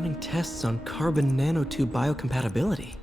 running tests on carbon nanotube biocompatibility.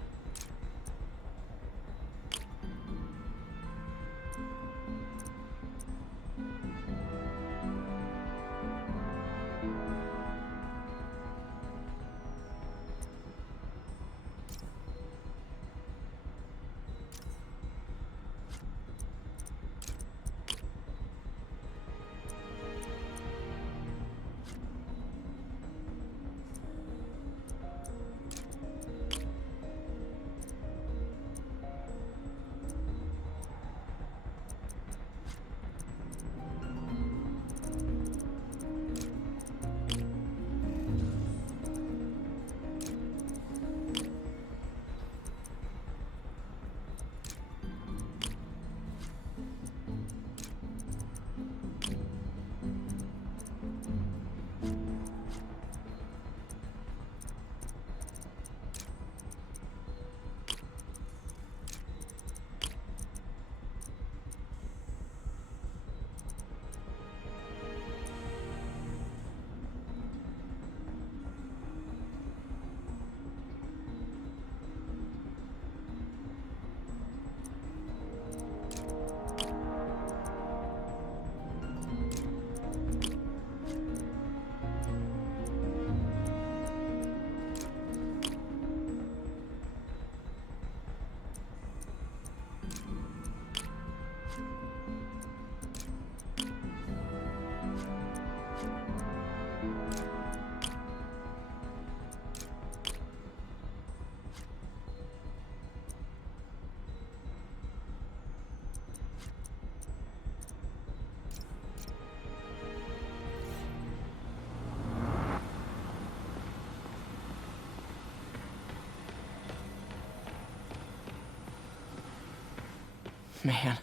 Man,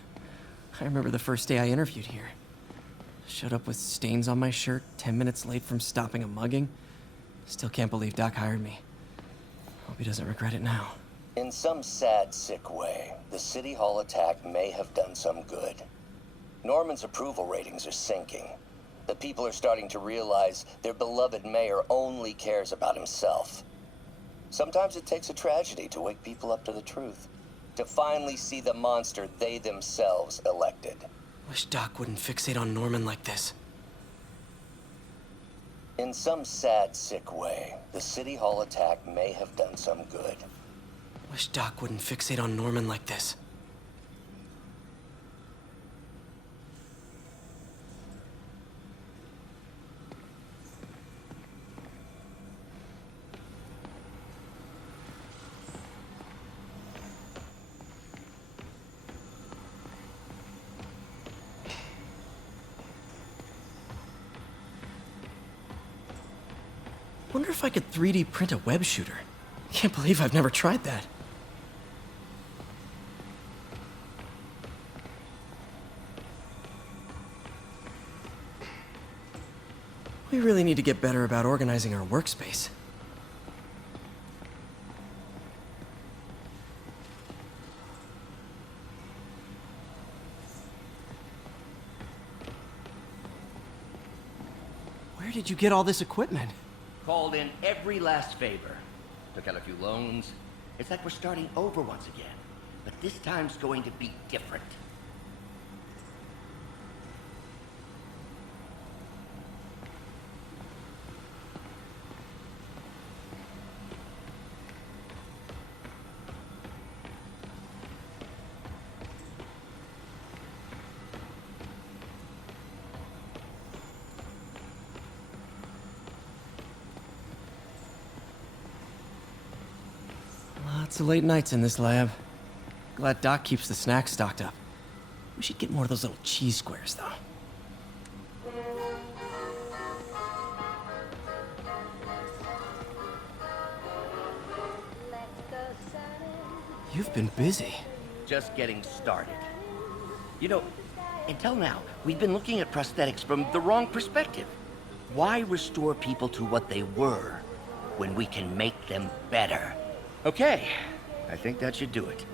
I remember the first day I interviewed here. Showed up with stains on my shirt, 10 minutes late from stopping a mugging. Still can't believe Doc hired me. Hope he doesn't regret it now. In some sad, sick way, the City Hall attack may have done some good. Norman's approval ratings are sinking. The people are starting to realize their beloved mayor only cares about himself. Sometimes it takes a tragedy to wake people up to the truth. To finally see the monster they themselves elected. Wish Doc wouldn't fixate on Norman like this. In some sad, sick way, the City Hall attack may have done some good. Wish Doc wouldn't fixate on Norman like this. Wonder if I could 3D print a web shooter. Can't believe I've never tried that. We really need to get better about organizing our workspace. Where did you get all this equipment? Called in every last favor. Took out a few loans. It's like we're starting over once again. But this time's going to be different. Lots of late nights in this lab. Glad Doc keeps the snacks stocked up. We should get more of those little cheese squares, though. You've been busy. Just getting started. You know, until now, we've been looking at prosthetics from the wrong perspective. Why restore people to what they were when we can make them better? Okay, I think that should do it.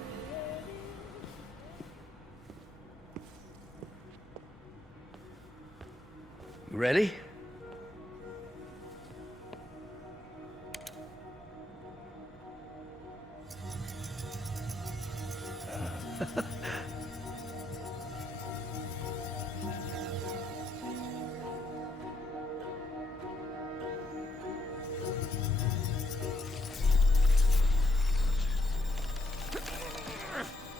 You ready?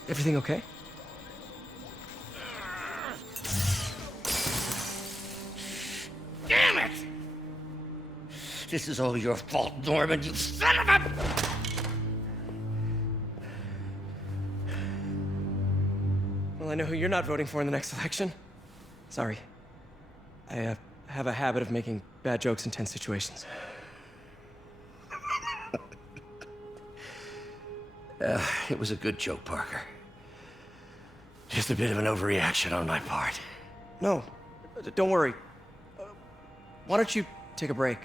Everything okay? Damn it! This is all your fault, Norman, you son of a... Well, I know who you're not voting for in the next election. Sorry. I have a habit of making bad jokes in tense situations. It was a good joke, Parker. Just a bit of an overreaction on my part. No, don't worry. Why don't you take a break?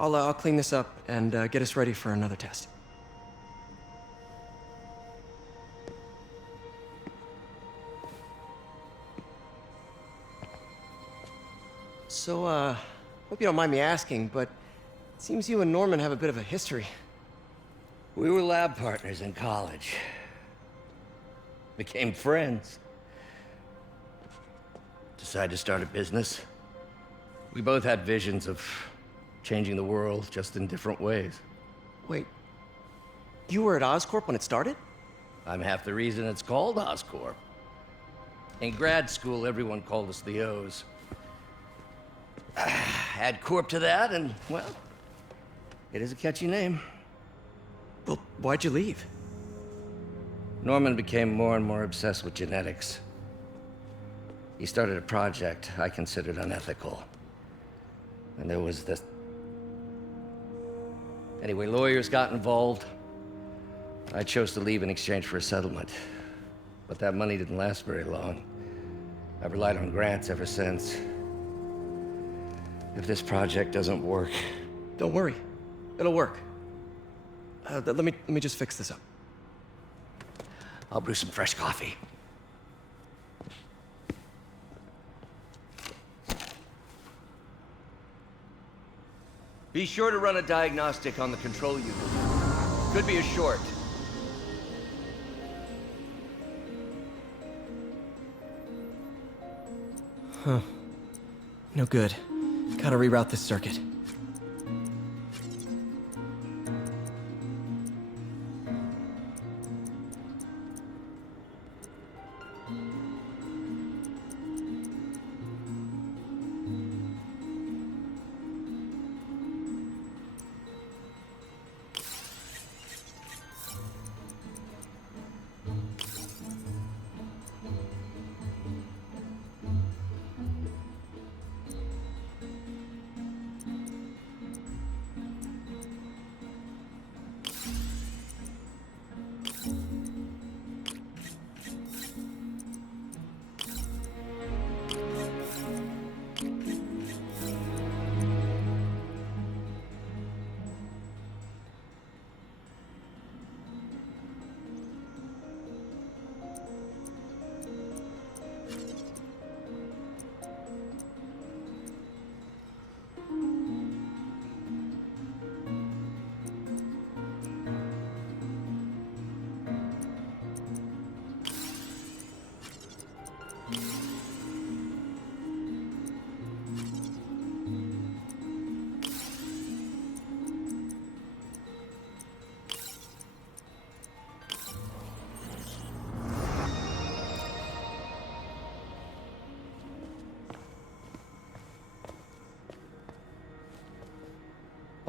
I'll clean this up and get us ready for another test. So, hope you don't mind me asking, but it seems you and Norman have a bit of a history. We were lab partners in college. Became friends. Decided to start a business. We both had visions of changing the world, just in different ways. Wait, you were at Oscorp when it started? I'm half the reason it's called Oscorp. In grad school, everyone called us the O's. Add Corp to that, and, well, it is a catchy name. Well, why'd you leave? Norman became more and more obsessed with genetics. He started a project I considered unethical. And there was this... Anyway, lawyers got involved. I chose to leave in exchange for a settlement. But that money didn't last very long. I've relied on grants ever since. If this project doesn't work... Don't worry. It'll work. Let me just fix this up. I'll brew some fresh coffee. Be sure to run a diagnostic on the control unit. Could be a short. Huh. No good. Gotta reroute this circuit.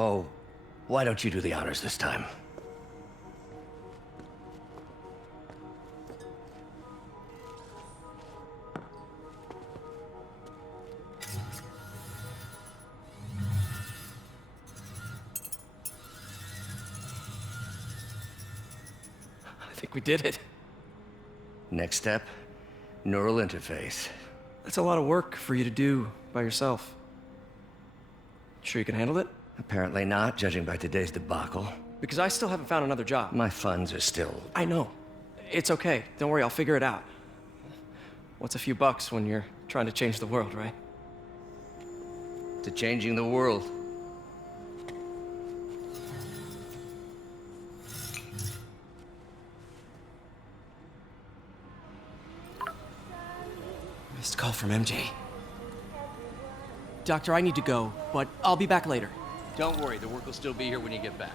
Oh, why don't you do the honors this time? I think we did it. Next step, neural interface. That's a lot of work for you to do by yourself. Sure you can handle it? Apparently not, judging by today's debacle. Because I still haven't found another job. My funds are still... I know. It's okay. Don't worry, I'll figure it out. What's a few bucks when you're trying to change the world, right? to changing the world. Missed call from MJ. Doctor, I need to go, but I'll be back later. Don't worry, the work will still be here when you get back.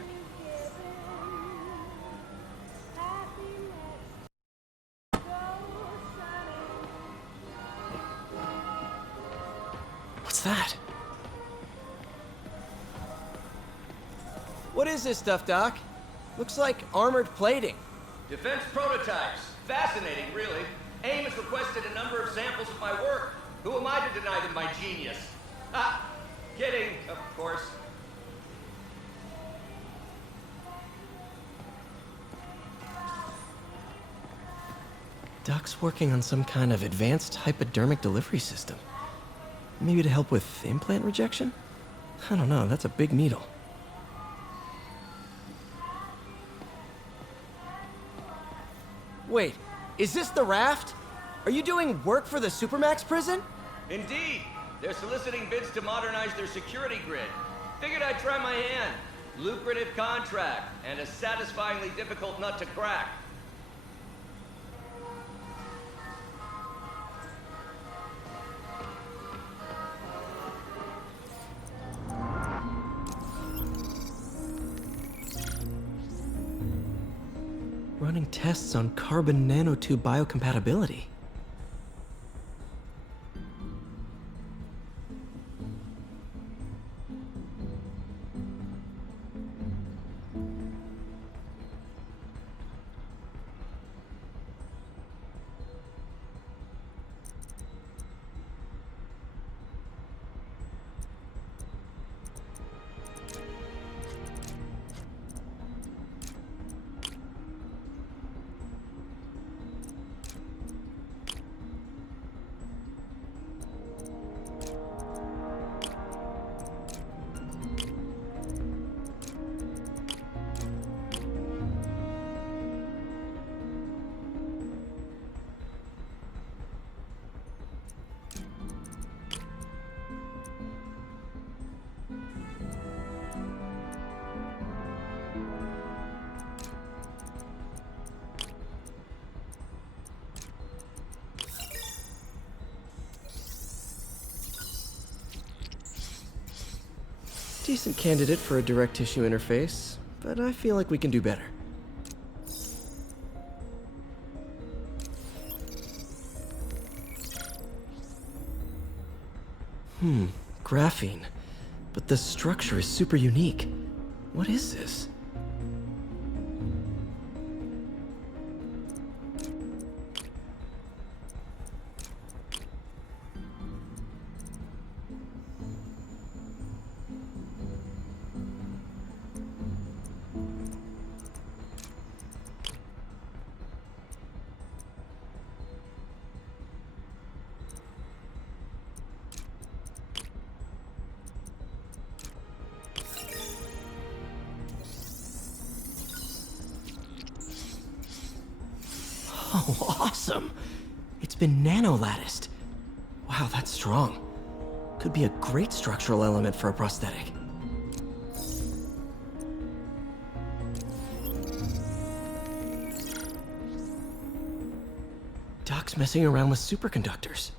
What's that? What is this stuff, Doc? Looks like armored plating. Defense prototypes. Fascinating, really. AIM has requested a number of samples of my work. Who am I to deny them my genius? Ah, kidding, of course. Doc's working on some kind of advanced hypodermic delivery system. Maybe to help with implant rejection? I don't know, that's a big needle. Wait, is this the raft? Are you doing work for the Supermax prison? Indeed. They're soliciting bids to modernize their security grid. Figured I'd try my hand. Lucrative contract, and a satisfyingly difficult nut to crack. Running tests on carbon nanotube biocompatibility. Decent candidate for a direct tissue interface, but I feel like we can do better. Graphene. But the structure is super unique. What is this? Oh, awesome! It's been nano-latticed. Wow, that's strong. Could be a great structural element for a prosthetic. Doc's messing around with superconductors.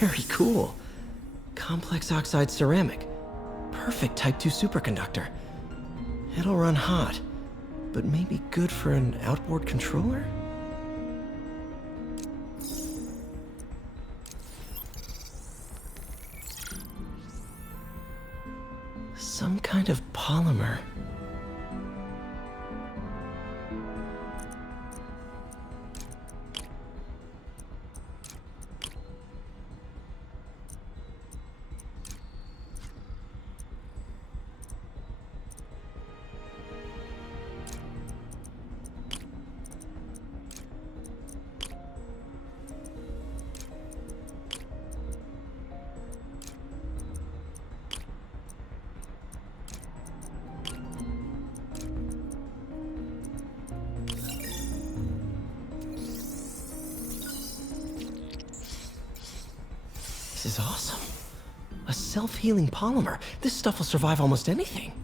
Very cool. Complex oxide ceramic. Perfect Type 2 superconductor. It'll run hot, but maybe good for an outboard controller? Some kind of polymer. This is awesome. A self-healing polymer. This stuff will survive almost anything.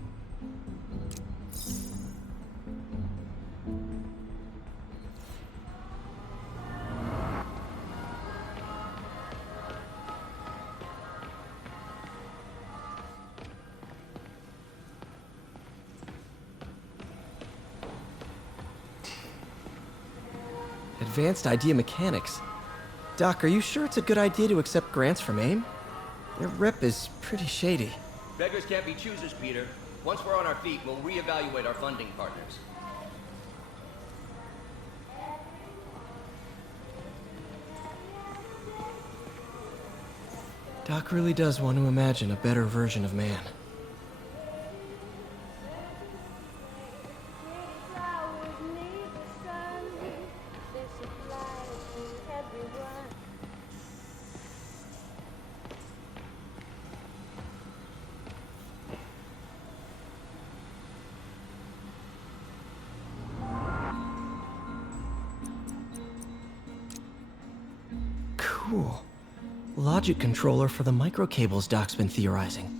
Advanced idea mechanics. Doc, are you sure it's a good idea to accept grants from AIM? Their rep is pretty shady. Beggars can't be choosers, Peter. Once we're on our feet, we'll reevaluate our funding partners. Doc really does want to imagine a better version of man. Cool. Logic controller for the microcables Doc's been theorizing.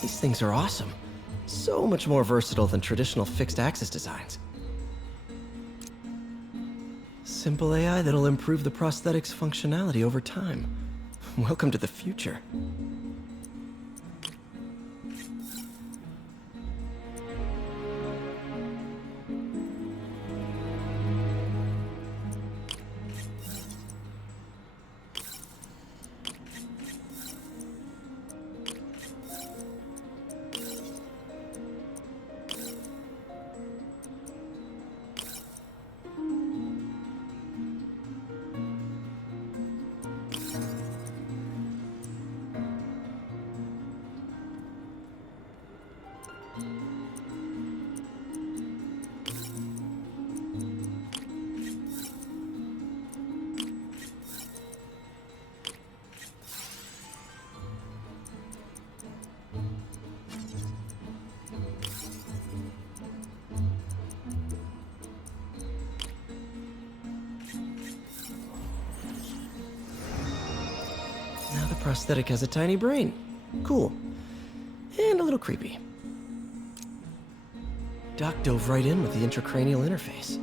These things are awesome. So much more versatile than traditional fixed-axis designs. Simple AI that'll improve the prosthetic's functionality over time. Welcome to the future. Now the prosthetic has a tiny brain. Cool. And a little creepy. Doc dove right in with the intracranial interface.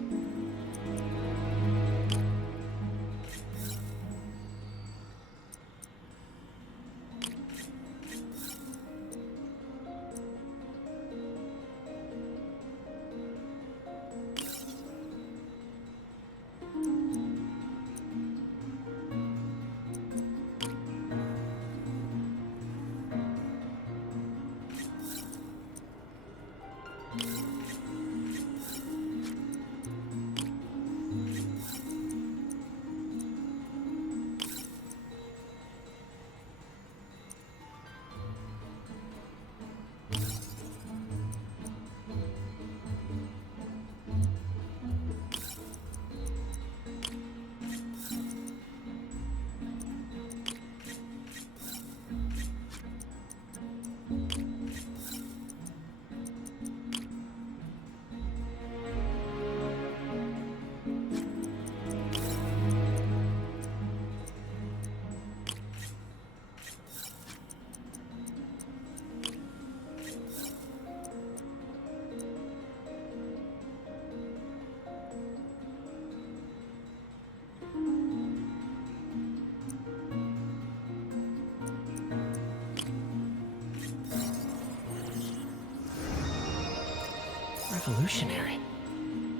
revolutionary,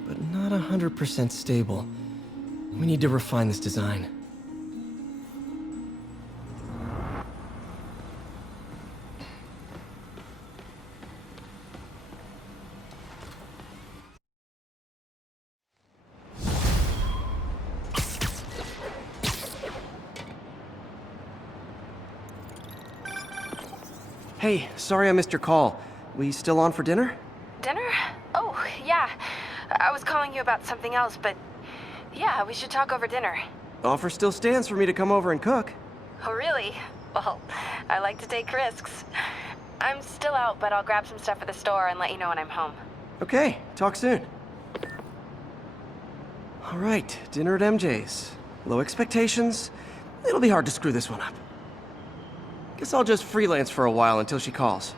but not 100% stable. We need to refine this design. Hey, sorry I missed your call. We still on for dinner? Dinner? Oh, yeah. I was calling you about something else, but yeah, we should talk over dinner. Offer still stands for me to come over and cook. Oh, really? Well, I like to take risks. I'm still out, but I'll grab some stuff at the store and let you know when I'm home. Okay, talk soon. All right, dinner at MJ's. Low expectations. It'll be hard to screw this one up. Guess I'll just freelance for a while until she calls.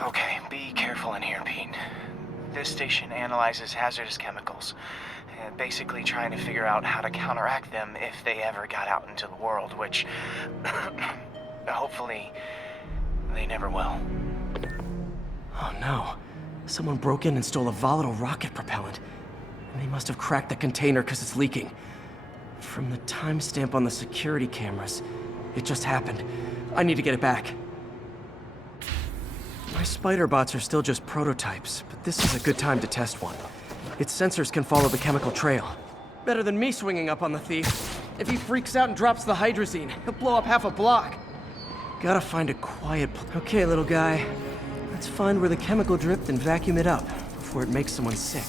Okay, be careful in here, Pete. This station analyzes hazardous chemicals, basically trying to figure out how to counteract them if they ever got out into the world, which hopefully they never will. Oh no. Someone broke in and stole a volatile rocket propellant. And they must have cracked the container because it's leaking. From the timestamp on the security cameras, it just happened. I need to get it back. My spider bots are still just prototypes, but this is a good time to test one. Its sensors can follow the chemical trail. Better than me swinging up on the thief. If he freaks out and drops the hydrazine, he'll blow up half a block. Gotta find a quiet Okay, little guy. Let's find where the chemical dripped and vacuum it up before it makes someone sick.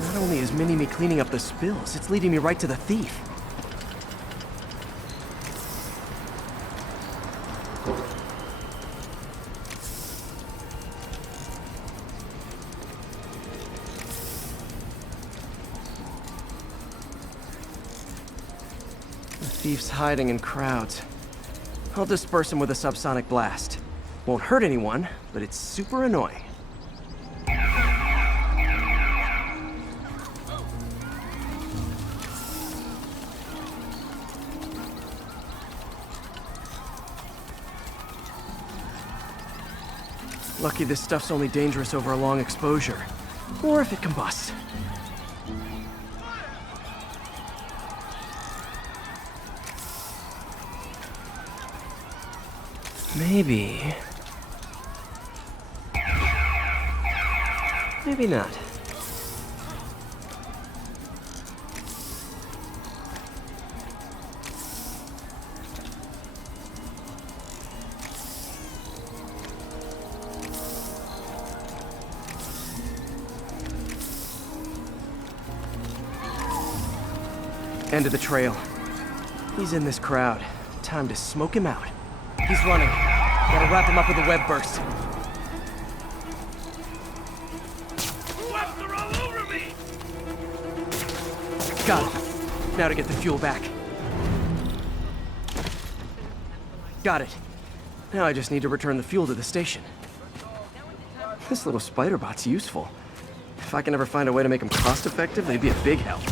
Not only is Mini-Me cleaning up the spills, it's leading me right to the thief. The thief's hiding in crowds. I'll disperse him with a subsonic blast. Won't hurt anyone, but it's super annoying. Lucky this stuff's only dangerous over a long exposure. Or if it combusts. Maybe... maybe not. End of the trail. He's in this crowd. Time to smoke him out. He's running. Gotta wrap him up with a web burst. Webs are all over me! Got him. Now to get the fuel back. Got it. Now I just need to return the fuel to the station. This little spider bot's useful. If I can ever find a way to make them cost-effective, they'd be a big help.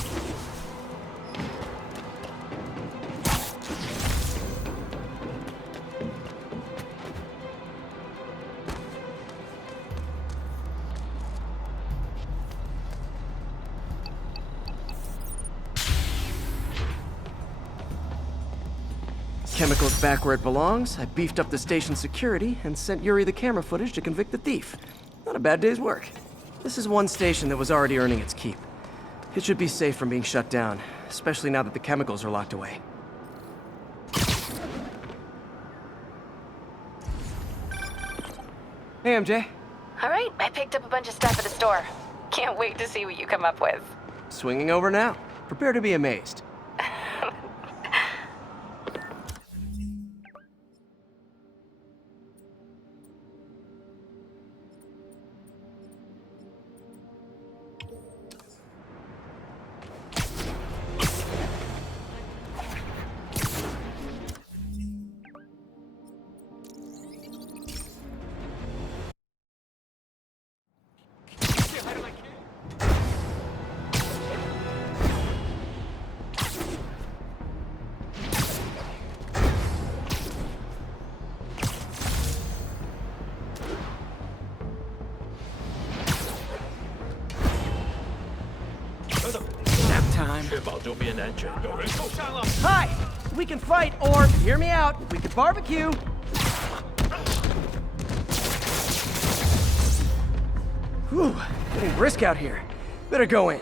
chemicals back where it belongs, I beefed up the station's security, and sent Yuri the camera footage to convict the thief. Not a bad day's work. This is one station that was already earning its keep. It should be safe from being shut down, especially now that the chemicals are locked away. Hey, MJ. All right, I picked up a bunch of stuff at the store. Can't wait to see what you come up with. Swinging over now. Prepare to be amazed. Time. Hi! We can fight, or, hear me out, we can barbecue! Whew, getting brisk out here. Better go in.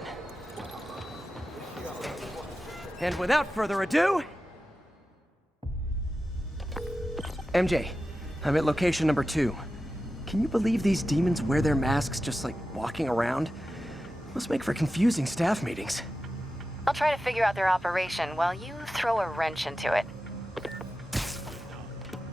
And without further ado... MJ, I'm at location number 2. Can you believe these demons wear their masks just like walking around? Must make for confusing staff meetings. I'll try to figure out their operation while you throw a wrench into it.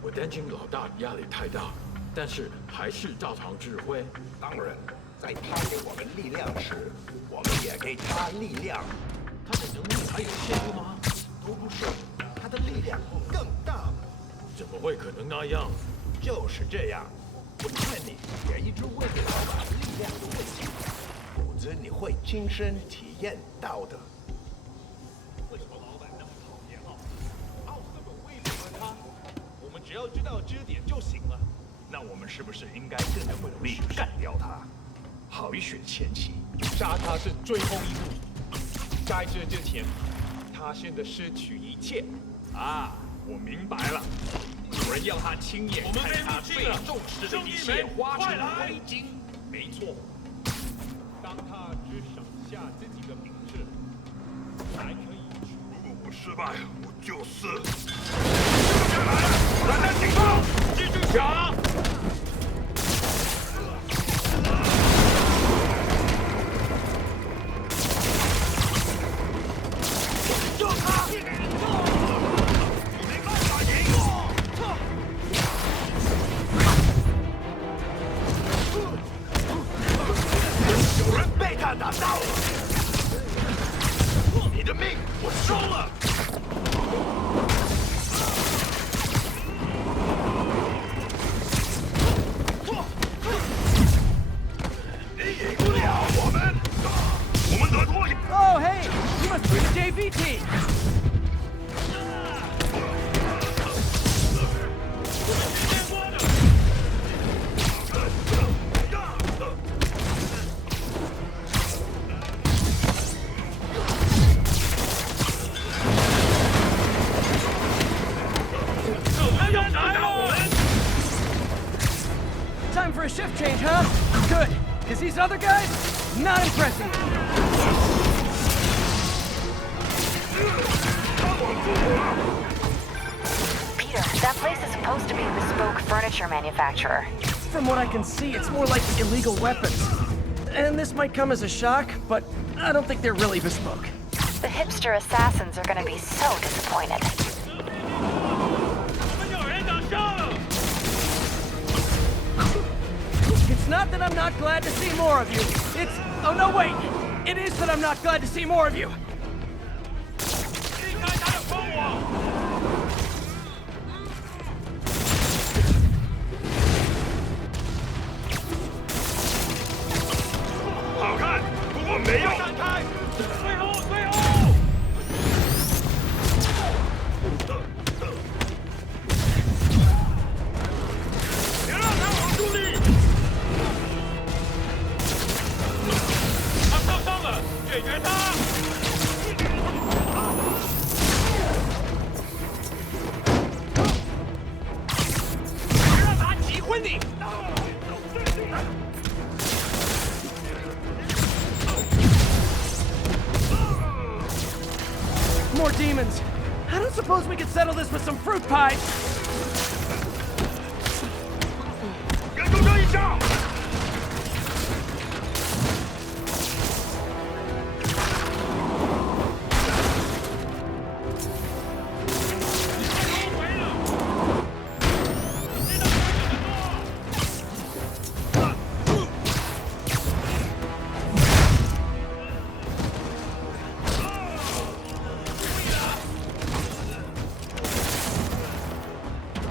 我担心老大压力太大，但是还是照常指挥。当然，在他给我们力量时，我们也给他力量。他的能力还有限度吗？都不是，他的力量更大。怎么会可能那样？就是这样。我劝你也一直问着老板力量的问题，否则你会亲身体验到的。 为什么老板那么讨厌奥斯本为什么他？我们只要知道支点就行了。那我们是不是应该更努力干掉他？好一雪前期，杀他是最后一步。在这之前，他现在失去一切。啊，我明白了。有人要他亲眼看他最重视的一切化成灰烬。没错。当他只剩下自己的名字，才可以。 如果我失败，我就死。来人，警报！继续抢！就他！没办法赢我！有人被他打到了。 你的命我收了。你赢不了我们，我们得脱。Oh, hey! You must be the JV team! Time for a shift change, huh? Good, because these other guys, not impressing me. Peter, that place is supposed to be a bespoke furniture manufacturer. From what I can see, it's more like illegal weapons. And this might come as a shock, but I don't think they're really bespoke. The hipster assassins are gonna be so disappointed. It's not that I'm not glad to see more of you. It's... Oh, no, wait. It is that I'm not glad to see more of you. more demons. I don't suppose we could settle this with some fruit pies. 人中这一下！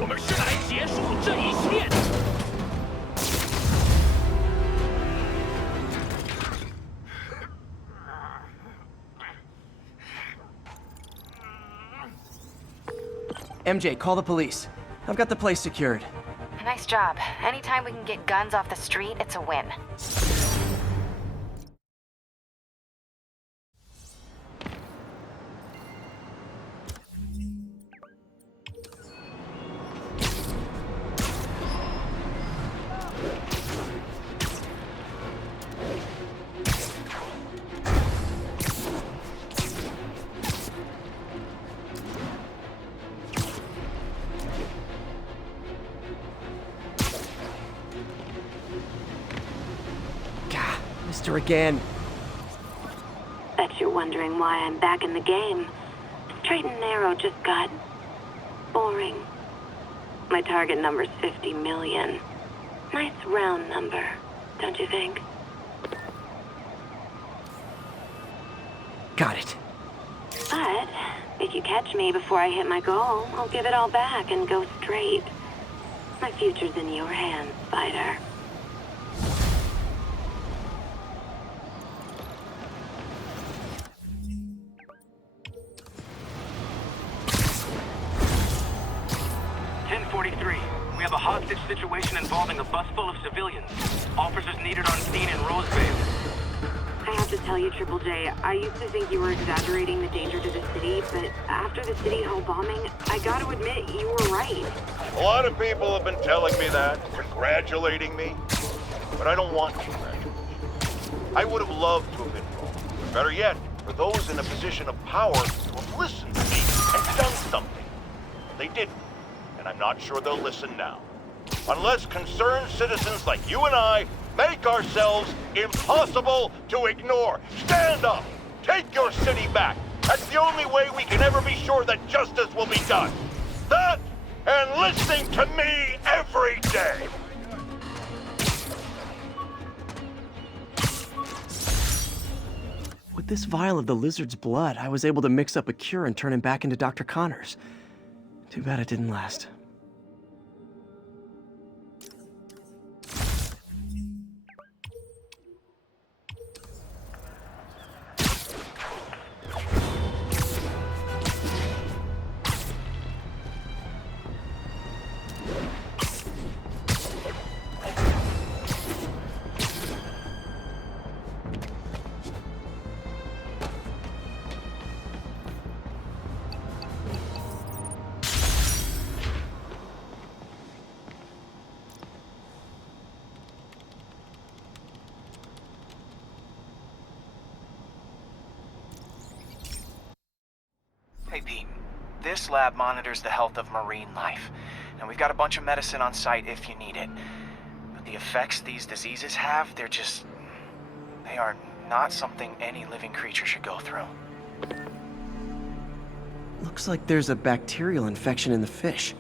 我们是来结束这一切的。 MJ, call the police. I've got the place secured. Nice job. Anytime we can get guns off the street, it's a win. Missed her again. Bet you're wondering why I'm back in the game. Straight and narrow just got boring. My target number's 50 million. Nice round number, don't you think? Got it. But if you catch me before I hit my goal, I'll give it all back and go straight. My future's in your hands, Spider. We have a hostage situation involving a bus full of civilians. Officers needed on scene in Roseville. I have to tell you, Triple J, I used to think you were exaggerating the danger to the city, but after the City Hall bombing, I gotta admit, you were right. A lot of people have been telling me that, congratulating me, but I don't want congratulations. I would have loved to have been wrong. Better yet, for those in a position of power to have listened to me and done something. They didn't, and I'm not sure they'll listen now. Unless concerned citizens like you and I make ourselves impossible to ignore. Stand up! Take your city back! That's the only way we can ever be sure that justice will be done. That, and listening to me every day! With this vial of the lizard's blood, I was able to mix up a cure and turn him back into Dr. Connors. Too bad it didn't last. Hey, Pete. This lab monitors the health of marine life, and we've got a bunch of medicine on site if you need it. But the effects these diseases have, they are not something any living creature should go through. Looks like there's a bacterial infection in the fish.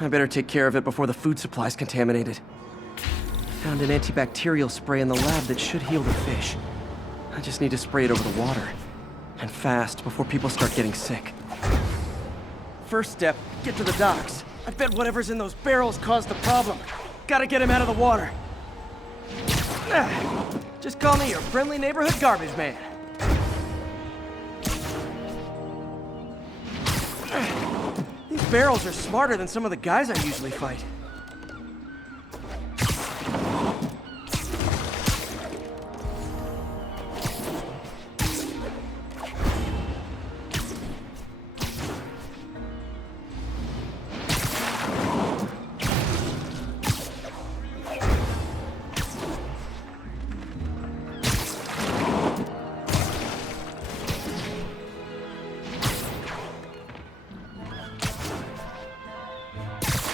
I better take care of it before the food supply's contaminated. Found an antibacterial spray in the lab that should heal the fish. I just need to spray it over the water. And fast, before people start getting sick. First step, get to the docks. I bet whatever's in those barrels caused the problem. Gotta get him out of the water. Just call me your friendly neighborhood garbage man. These barrels are smarter than some of the guys I usually fight.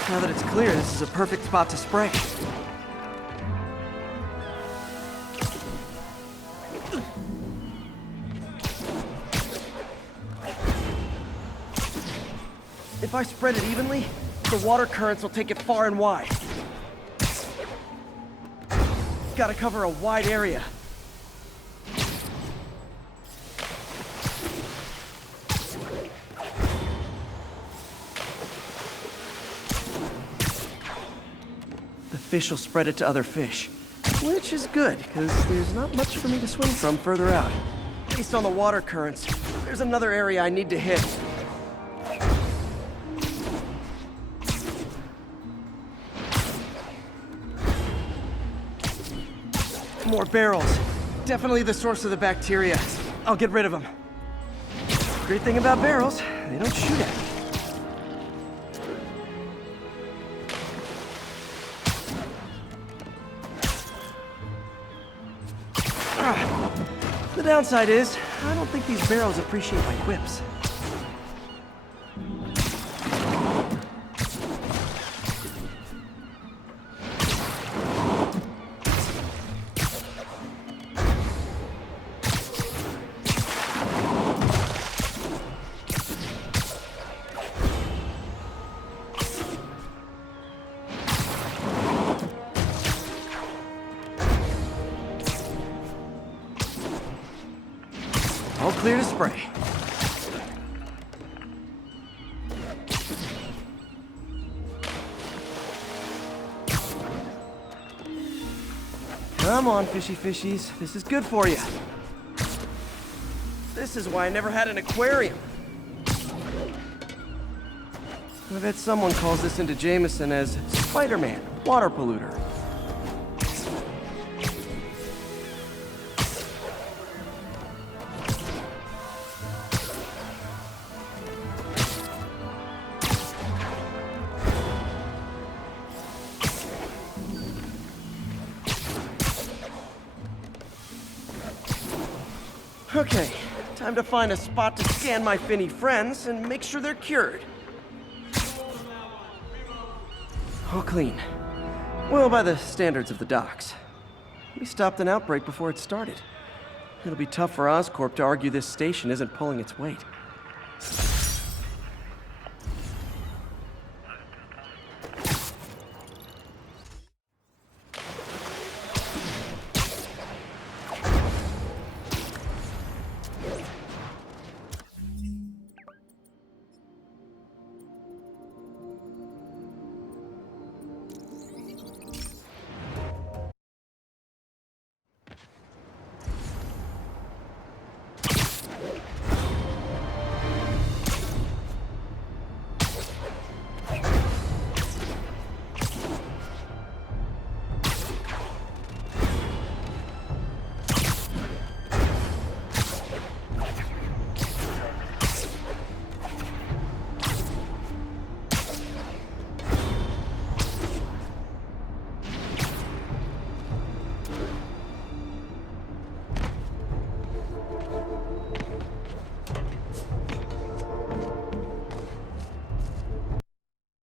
Now that it's clear, this is a perfect spot to spray. If I spread it evenly, the water currents will take it far and wide. Gotta cover a wide area. The fish will spread it to other fish, which is good, because there's not much for me to swim from further out. Based on the water currents, there's another area I need to hit. More barrels. Definitely the source of the bacteria. I'll get rid of them. Great thing about barrels, they don't shoot at me. The downside is, I don't think these barrels appreciate my quips. All clear to spray. Come on, fishy fishies. This is good for you. This is why I never had an aquarium. I bet someone calls this into Jameson as Spider-Man, water polluter. Okay, time to find a spot to scan my finny friends and make sure they're cured. All clean. Well, by the standards of the docks. We stopped an outbreak before it started. It'll be tough for Oscorp to argue this station isn't pulling its weight.